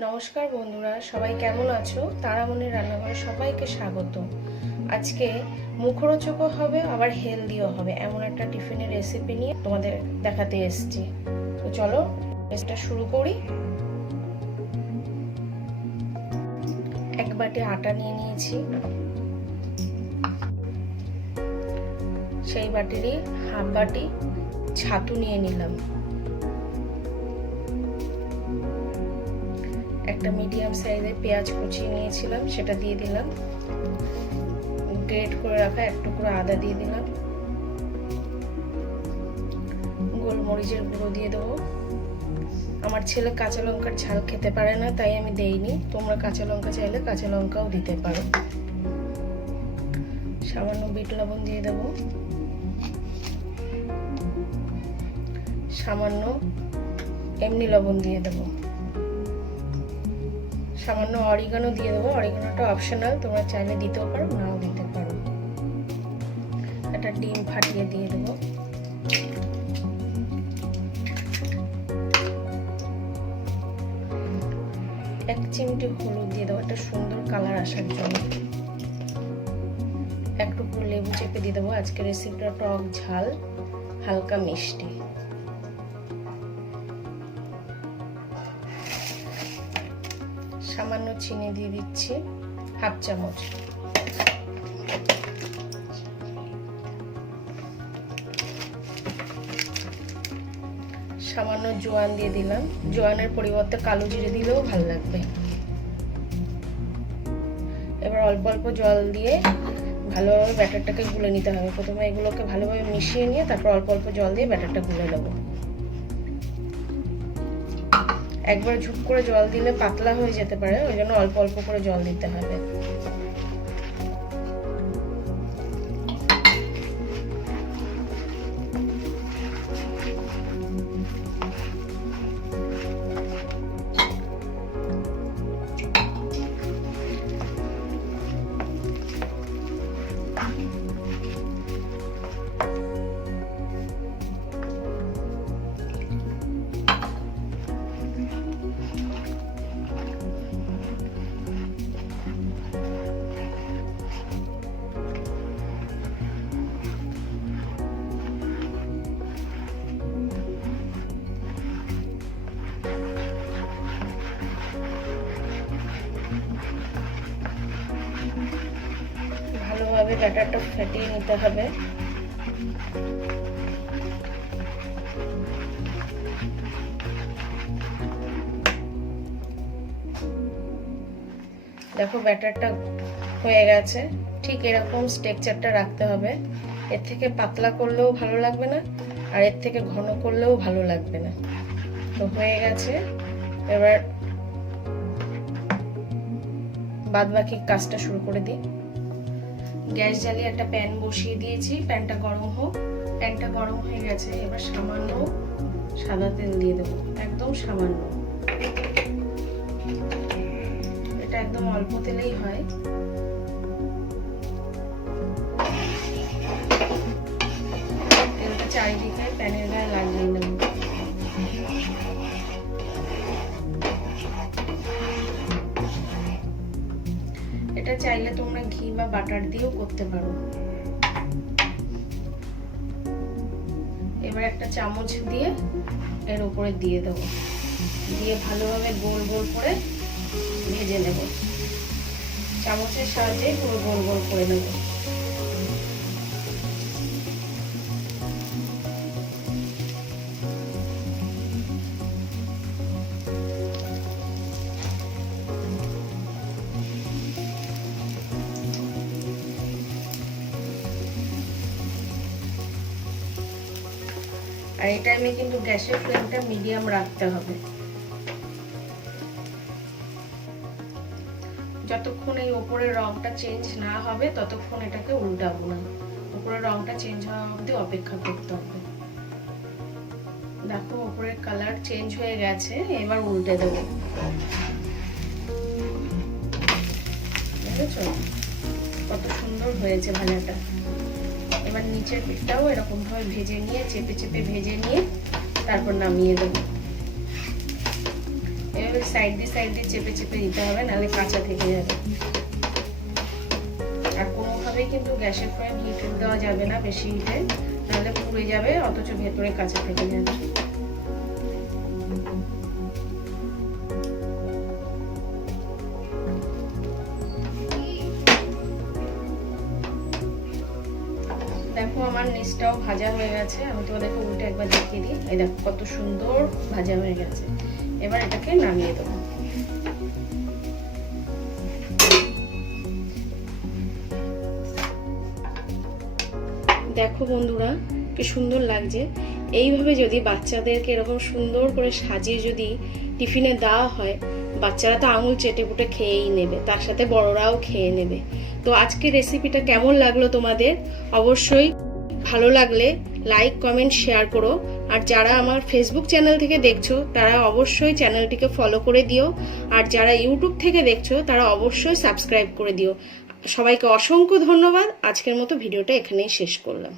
নমস্কার বন্ধুরা, সবাই কেমন আছো? তারামণির রান্নাঘরে সবাইকে স্বাগত। আজকে মুখরোচকও হবে আবার হেলদিও হবে এমন একটা টিফিনের রেসিপি নিয়ে তোমাদের দেখাতে এসেছি। তো চলো রেসিপিটা শুরু করি। এক বাটি আটা নিয়ে নিয়েছি, সেই বাটিরই হাফ বাটি ছাতু নিয়ে নিলাম। একটা মিডিয়াম সাইজের পেঁয়াজ কুচিয়ে নিয়েছিলাম, সেটা দিয়ে দিলাম। গ্রেট করে রাখা এক টুকরো আদা দিয়ে দিলাম। গোলমরিচের গুঁড়ো দিয়ে দেবো। আমার ছেলে কাঁচা লঙ্কার ঝাল খেতে পারে না, তাই আমি দেইনি। তোমরা কাঁচা লঙ্কা চাইলে কাঁচা লঙ্কাও দিতে পারো। সামান্য বিট লবণ দিয়ে দেবো। সামান্য এমনি লবণ দিয়ে দেবো। সামান্য অরিগানো দিয়ে দেবো। অরিগানোটা অপশনাল, তোমরা চাইলে দিতেও পারো, নাও দিতে পারো। একটা ডিম ফাটিয়ে দিয়ে দেবো। এক চিমটি হলুদ দিয়ে দেবো একটা সুন্দর কালার আসার জন্য। এক টুকরো লেবু চেপে দিয়ে দেবো। আজকে রেসিপিটা টক ঝাল হালকা মিষ্টি। সামান্য চিনি দিয়ে দিচ্ছি, হাফ চামচ। সামান্য জোয়ান দিয়ে দিলাম। জোয়ানের পরিবর্তে কালো জিরে দিলেও ভালো লাগবে। এবার অল্প অল্প জল দিয়ে ভালোভাবে ব্যাটারটাকে গুলে নিতে হবে। প্রথমে এগুলোকে ভালোভাবে মিশিয়ে নিয়ে তারপর অল্প অল্প জল দিয়ে ব্যাটারটা গুলে নেব। একবার ঝুপ করে জল দিলে পাতলা হয়ে যেতে পারে, ওই জন্য অল্প অল্প করে জল দিতে হবে। ভালোভাবে ব্যাটারটা ফেটিয়ে নিতে হবে। দেখো ব্যাটারটা হয়ে গেছে। ঠিক এরকম স্ট্রাকচারটা রাখতে হবে। এর থেকে পাতলা করলেও ভালো লাগবে না, আর এর থেকে ঘন করলেও ভালো লাগবে না। তো হয়ে গেছে। এবার বাদবাকি কাজটা শুরু করে দিই। গ্যাস জ্বালিয়ে একটা প্যান বসিয়ে দিয়েছি। প্যানটা গরম হোক। প্যানটা গরম হয়ে গেছে। এবার সামান্য সাদা তেল দিয়ে দেবো, একদম সামান্য। এটা একদম অল্প তেলেই হয়। তেলটা চারিদিকে প্যানের গায়ে লাগিয়ে নেব। এটা চাইলে তোমরা ঘি বা বাটার দিয়েও করতে পারো। এবার একটা চামচ দিয়ে এর উপরে দিয়ে দেবো। দিয়ে ভালোভাবে গোল গোল করে ভেজে নেব। চামচের সাহায্যে পুরো গোল গোল করে নেব। আর এই টাইমে কিন্তু গ্যাসের ফ্লেমটা মিডিয়াম রাখতে হবে। যতক্ষণ এই উপরের রংটা চেঞ্জ না হবে ততক্ষণ এটাকে উল্টাবো না। উপরের রংটা চেঞ্জ হওয়া অবধি অপেক্ষা করতে হবে। দেখো উপরের কালার চেঞ্জ হয়ে গেছে। এবার উল্টে দেবো। দেখেছো কত সুন্দর হয়েছে ভাজাটা। এবার নিচের পিঠটাও এরকম ভাবে ভেজে নিয়ে চেপে চেপে ভেজে নিয়ে তারপর নামিয়ে দেবো। ওই সাইড দিয়ে চেপে চেপে দিতে হবে, নাহলে কাঁচা থেকে যাবে। আর কোনোভাবেই কিন্তু গ্যাসের ফ্লেম হিট দেওয়া যাবে না বেশি হিটে, নাহলে পুড়ে যাবে, অথচ ভেতরে কাঁচা থেকে যাবে। দেখো আমার নিচটাও ভাজা হয়ে গেছে, আমি তোমাদেরকে উল্টে একবার দেখিয়ে দিই। এই দেখো কত সুন্দর ভাজা হয়ে গেছে। এবার এটাকে নামিয়ে দেবো। দেখো বন্ধুরা কি সুন্দর লাগছে। এইভাবে যদি বাচ্চাদেরকে এরকম সুন্দর করে সাজিয়ে যদি টিফিনে দেওয়া হয়, বাচ্চারা তো আঙুল চেটে পুটে খেয়েই নেবে, তার সাথে বড়রাও খেয়ে নেবে। তো আজকের রেসিপিটা কেমন লাগলো তোমাদের? অবশ্যই ভালো লাগলে লাইক কমেন্ট শেয়ার করো। আর যারা আমার ফেসবুক চ্যানেল থেকে দেখছো তারা অবশ্যই চ্যানেলটিকে ফলো করে দিও। আর যারা ইউটিউব থেকে দেখছো তারা অবশ্যই সাবস্ক্রাইব করে দিও। সবাইকে অসংখ্য ধন্যবাদ। আজকের মতো ভিডিওটা এখানেই শেষ করলাম।